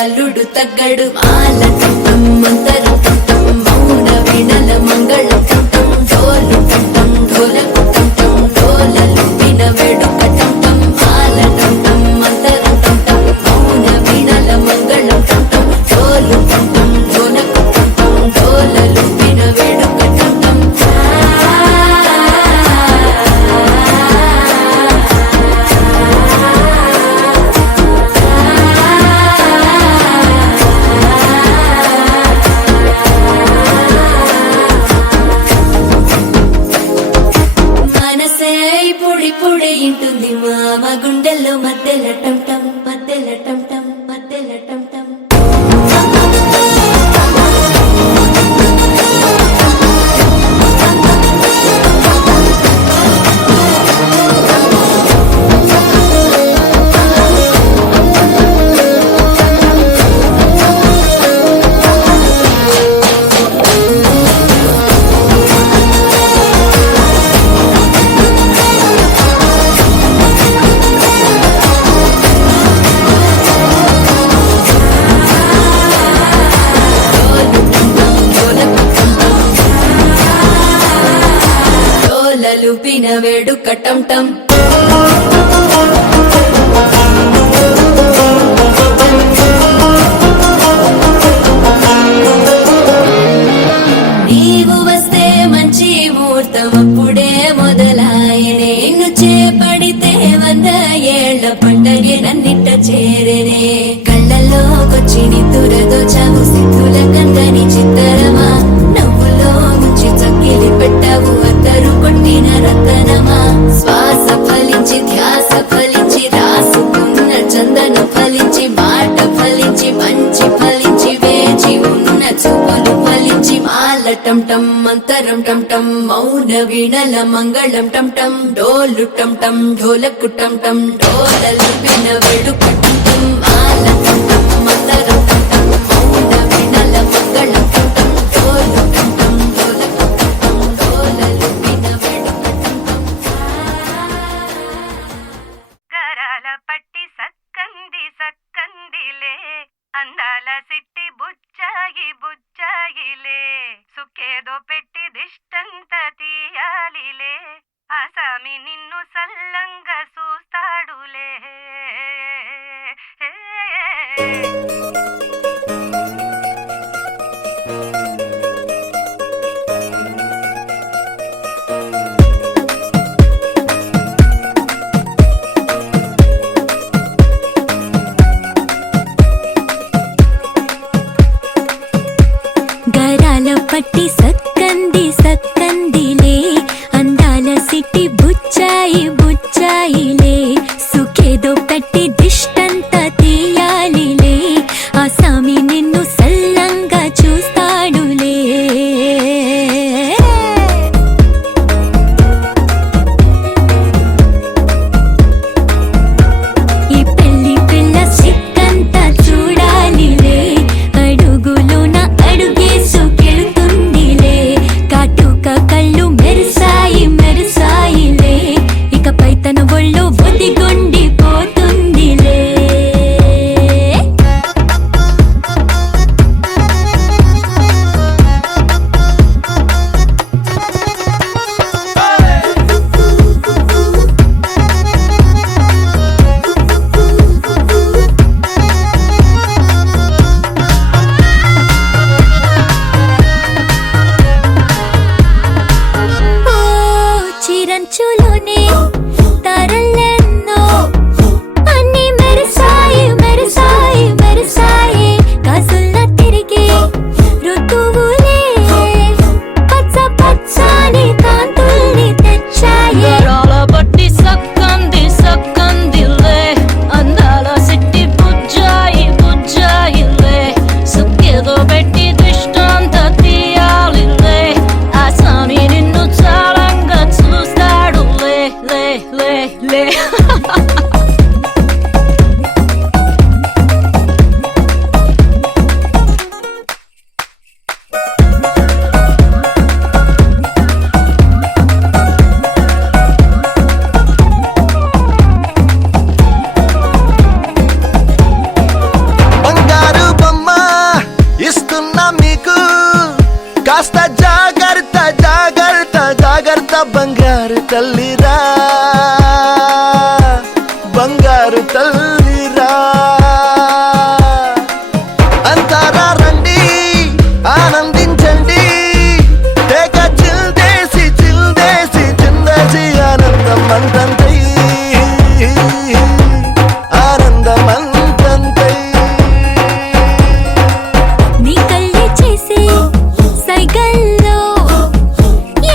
అల్లుడు తగ్గడు మాల కంఠం మంతరం కంఠం మౌన వీణల మంగళం కంఠం డోలు కంఠం ఢోలకు కంఠం డోలలు విన వేడుక కంఠం మాల కంఠం మంతరం కంఠం మౌన వీణల మంగళం కంఠం డోలు కంఠం ఢోలకు కంఠం డోలలు విన వేడుక కంఠం పొడి ఇంటుంది మామ గుండెల్లో మధ్యల టంటం మధ్యల టంటం మధ్యల టంటం లూపిన వేడుక టంటం నీవు వస్తే మంచి ముహూర్తం అప్పుడే మొదలాయనే నిన్ను చేపడితే 100 ఏళ్ల పండగే నన్నిట్ట చేరేనే కళ్ళల్లోకొచ్చి నిద్దురదోచావు సిద్ధుల కందని చిత్తరమా నవ్వులో ముంచి చక్కిలి పెట్టావు అద్దరు కొట్టిన రతనమా శ్వాస ఫలించి ధ్యాస ఫలించి రాసుకున్న చందన ఫలించి మాట ఫలించి మంచి ఫలించి వేచి ఉన్న చూపులు ఫలించి మాల టంటం మంతరం టంటం మౌన వీణల మంగళం టంటం డోలు టంటం ఢోలకు టంటం డోలలు విన వేడుక టంటం మాల టంటం మంతరం టంటం మౌన వీణల మంగళం టంటం డోలు టంటం ఢోలకు టంటం డోలలు విన వేడుక టంటం గరాల పట్టి సక్కంది సక్కందిలే అందాల సిట్టి బుచ్చాయి బుచ్చాయిలే సుఖేదో పెట్టి దిష్టంత తీయాలిలే ఆసామి నిన్ను సల్లంగా చూస్తాడులే గరాల పట్టి సక్కంది సక్కందిలే అందాల సిట్టి బుచ్చాయి బుచ్చాయిలే సుఖేదో పెట్టి దిష్టంత తీయాలిలే ఆసామి నిన్ను సల్లంగా చూస్తాడులే ఈ పెళ్లి పిల్ల సిక్కంతా చూడాలిలే అడుగులోన అడుగేసుకెళ్తుందిలే కాటుక కళ్ళు మెరిసాయి మెరిసాయిలే ఇకపై తన ఒళ్ళు ఒదిగొండిపోతుందిలే జాగ్రత్త బంగారు తల్లిరా, బంగారు తల్లిరా. అంతారా రండి ఆనందించండి, తేక చిల్దేసి చిల్దేసి చిందేసి ఆనందం అంతంతై, ఆనందం అంతంతై. నీ కళ్ళే చేసే సైగల్లో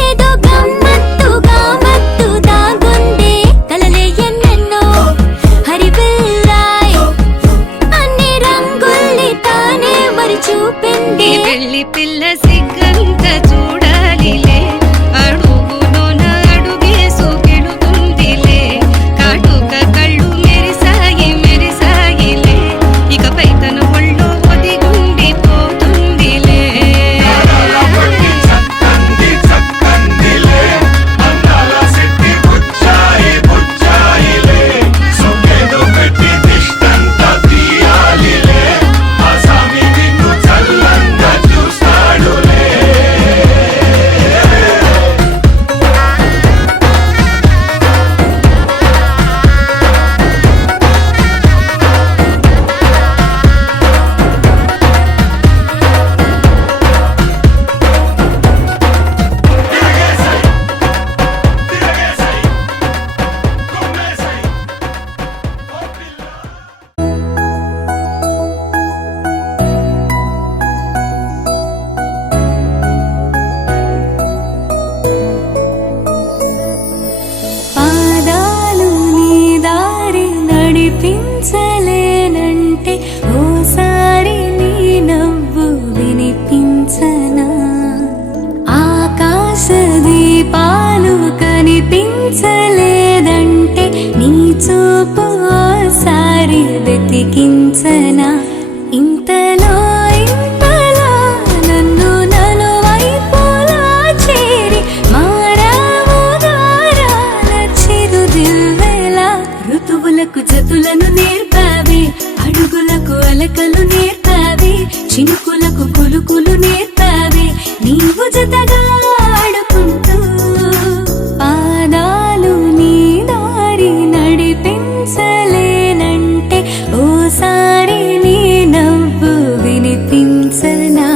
ఏదో గమ్మత్తుగా మత్తు దాగుందే. కలలే ఎన్నెన్నో హరివిల్లాయ్, అన్ని రంగుల్ని తానే మరి చూపింది. పెళ్లి పిల్ల సిగ్గంత చూడాలిలే, అడుగులోన అడుగేసుకెళుతుందిలే. కాటుక కళ్ళు మెరిసాయి మెరిసాయిలే, ఇకపై తన ఒళ్ళో ఒదిగుండిపోతుందిలే. పాదాలు నీ దారి నడిపించలేనంటే ఓసారి నీ నవ్వు వినిపించనా. ఆకాశ దీపాలు కనిపించలేదంటే నీ చూపు ఓసారి వెతికించనా. ఇంతలో ఇంతలో నన్ను నలువైపులా చేరి మారావు దారాల చిరుదివ్వెలా. ఋతువులకు జతులను నేర్పావే, అడుగులకు అలకలు నేర్పావే, చినుకులకు కులుకులు నేర్పావే, నీవు జతగా ఆడుకుంటూ. పాదాలు నీ దారి నడిపించలేనంటే ఓసారి నీ నవ్వు వినిపించనా.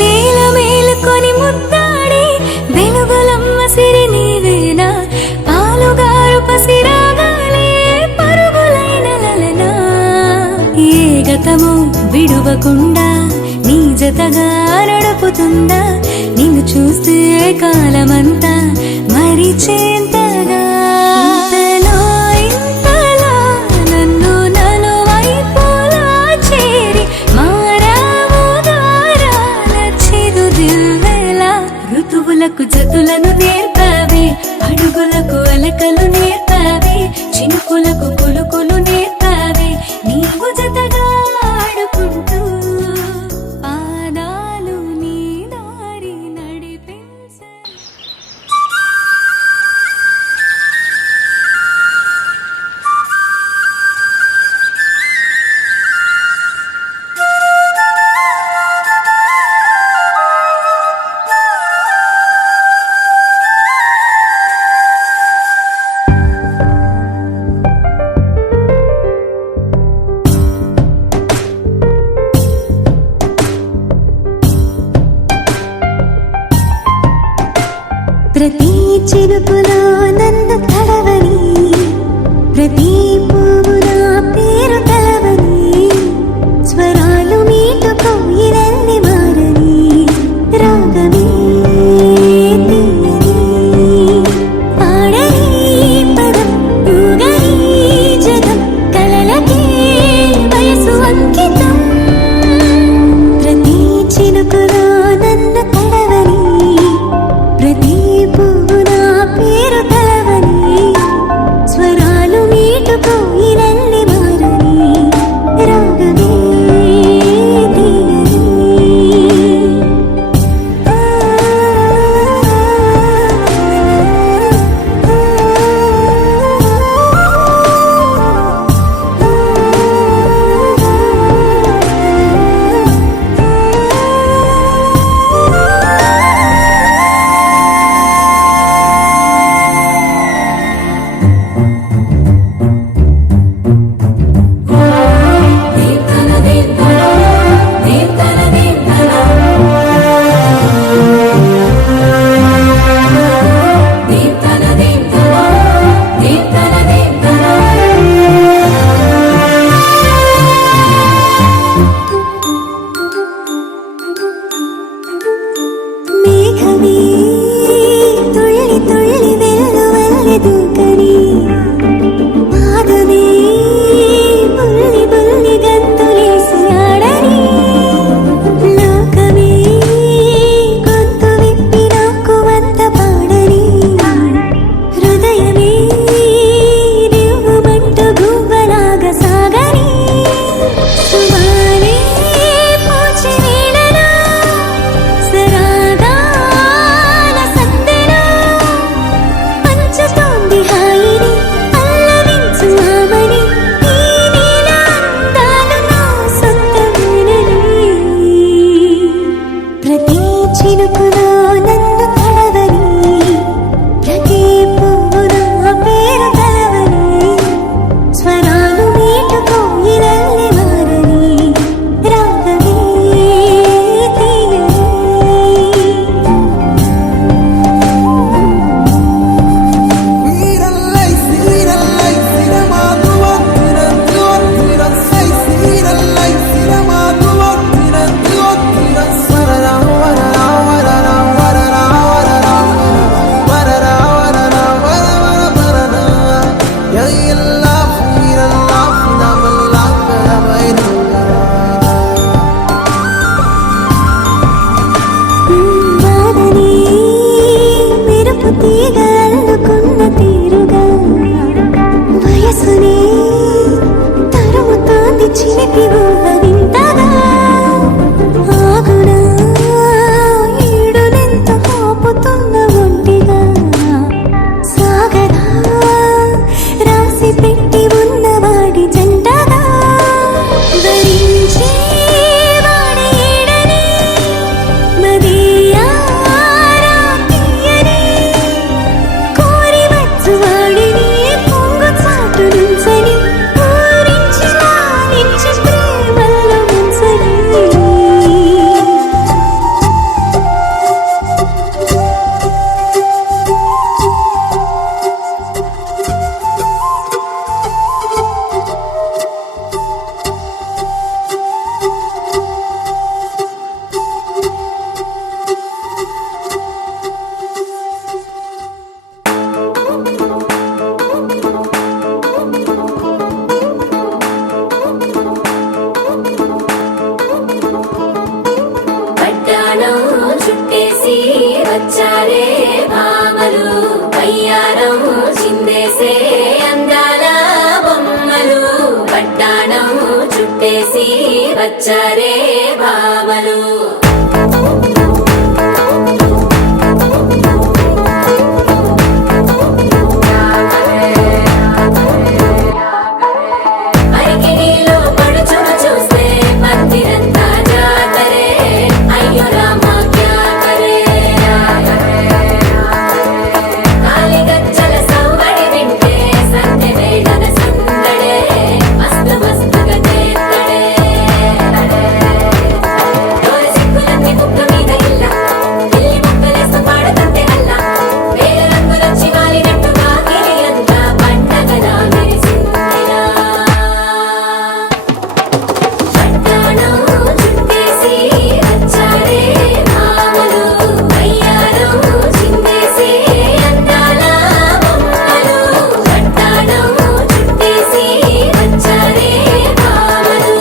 నేల మేలుకొని ముద్దాడి వెలుగులమ్మ సిరి నీవేనా. పాలుగారు పసిరాగాలే పరుగులైన లలనా. ఏ గతము విడువకుండా నీ జతగా నడుపుతుందా. నిన్ను చూస్తే కాలమంతా మరిచేంతగా. ఇంతలో ఇంతలో నన్ను నలువైపులా చేరి మారావు దారాల చిరుదివ్వెలా. ఋతువులకు జతులను నేర్పావే, అడుగులకు అలకలు నేర్పావే, చినుకులకు కులుకులు నేర్పావే, నీవు జతగా ఆడుకుంటూ. పాదాలు నీ దారి నడిపించ. చుట్టేసి వచ్చారే భామలు అరికిణీలో పడుచును చూస్తే మందిరంతా జాతరే అయ్యో రామా క్యా కరే కాలిగజ్జల సవ్వడి వింటే సంధ్య వేళన సందడే మస్తు మస్తుగా చేత్తడే డోరి సిక్కులన్నీ కుక్క మీద ఇల్ల ఇల్లి ముక్కలేస్తూ పాడుతంటే అల్ల వేల రంగులొచ్చి వాలినట్టుగా గిలి అంతా పండగలా మెరిసిందిలా పట్టాణం చుట్టేసి వచ్చారే భామలు అయ్యారం చిందేసి అందాల బొమ్మలు పట్టాణం చుట్టేసి వచ్చారే భామలు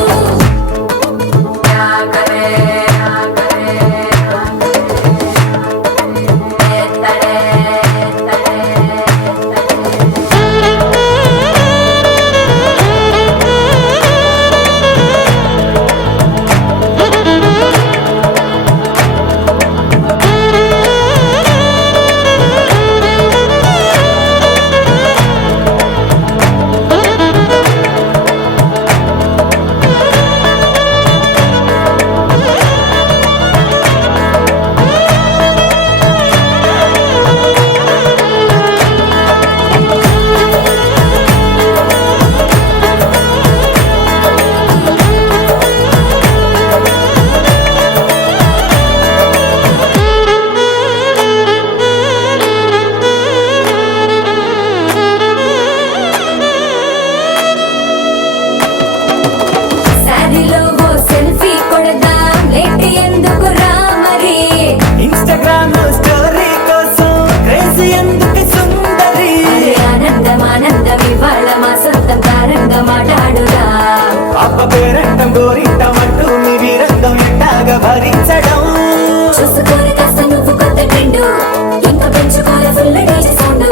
శారీలో ఓ సెల్ఫీ కొడదాం లేట్ ఎందుకు రా మరి ఇన్స్టాగ్రామ్ స్టోరీ కోసం క్రేజీ ఎందుకు సుందరి అరే ఆనందం ఆనందం ఇవాళ మా సొంతం తారంగా మాట్లాడురా అప్ప పేరంటం గోరింటం అంటూ మీ వీరంగం ఎట్టాగా భరించడం చూసుకోని కాస్త నువ్వు కొత్త ట్రెండ్ ఇంకా పెంచుకోలే ఫుల్ డీజే సౌండ్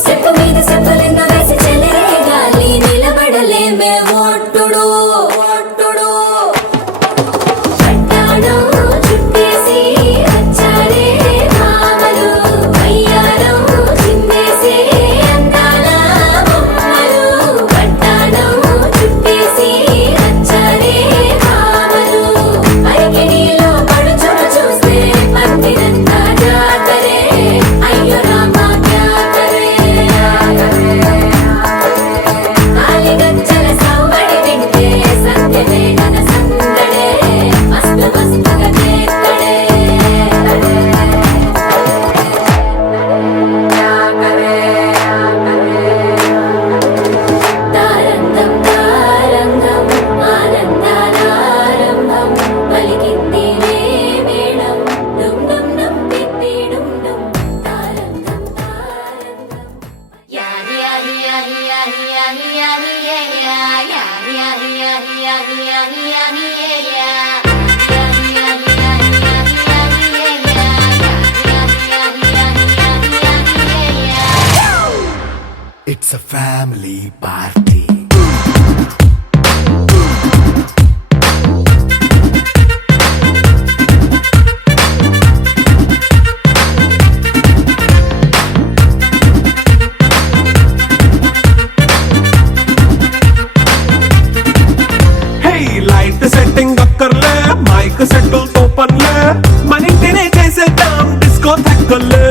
స్టెప్ మీద స్టెప్పులెన్నో వేసి చెల్లరే గాలి నిలబడలేమే ఒట్టుడు ఒట్టుడు పట్టాణం చుట్టేసి వచ్చారే భామలు అయ్యారం చిందేసి అందాల బొమ్మలు పట్టాణం చుట్టేసి వచ్చారే భామలు అరికిణీలో పడుచును చూస్తే మందిరంతా జాతరే అయ్యో రామా క్యా కరే కాలిగజ్జల సవ్వడి వింటే సంధ్య వేళన సందడే మస్తు మస్తుగా చేత్తడే తారంగం తారంగం ఆనందానారంభం పలికింది రే మేళం డుమ్ డుమ్ డుమ్ తిప్పి డుమ్ డుమ్ తారంగం తారంగం యాహి యాహి యాహి యాహి యాహి యాహి యా యాహి యాహి యాహి యాహి యాహి యాహి యా యాహి యాహి యాహి యాహి యాహి యా యాహి యాహి యాహి యాహి యా It's a family party. Hey, light setting అక్కర్లే మైక్ సెట్టుల్ తో పర్లే మన ఇంటినే చేసేద్దాం డిస్కో థక్కర్లే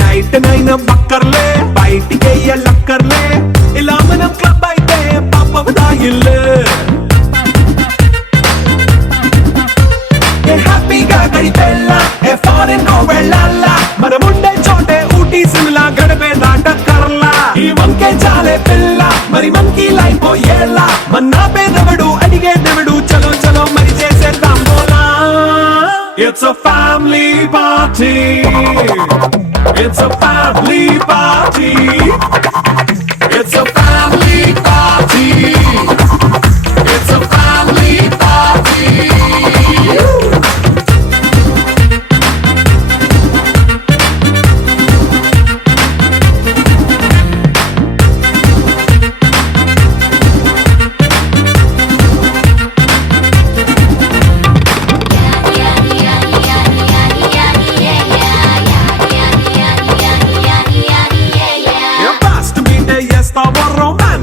నైట్ నైన్ బక్కర్లే బయటికి లక్కర్లే ఇలా మనం క్లబ్ అయితే పాపదాయిల్లే హ్యాపీగా గడిపెల్లా ఏ ఫారెన్ నో వెళ్ళాలా మనముండే చోటే ఊటీ సిమ్లా గడిపే దాటక్కర్లా ఈ వంకే చాలే పిల్ల మరి మనకి లైఫ్ ఏళ్ళ మన్నా పేదవడు అడిగేదెవడు చలో చలో మరి చేసేద్దాం బోలా It's a family party. It's a family party. It's a family party. It's a family party.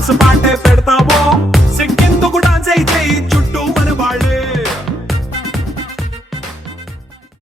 Dance పాటే పెడతావో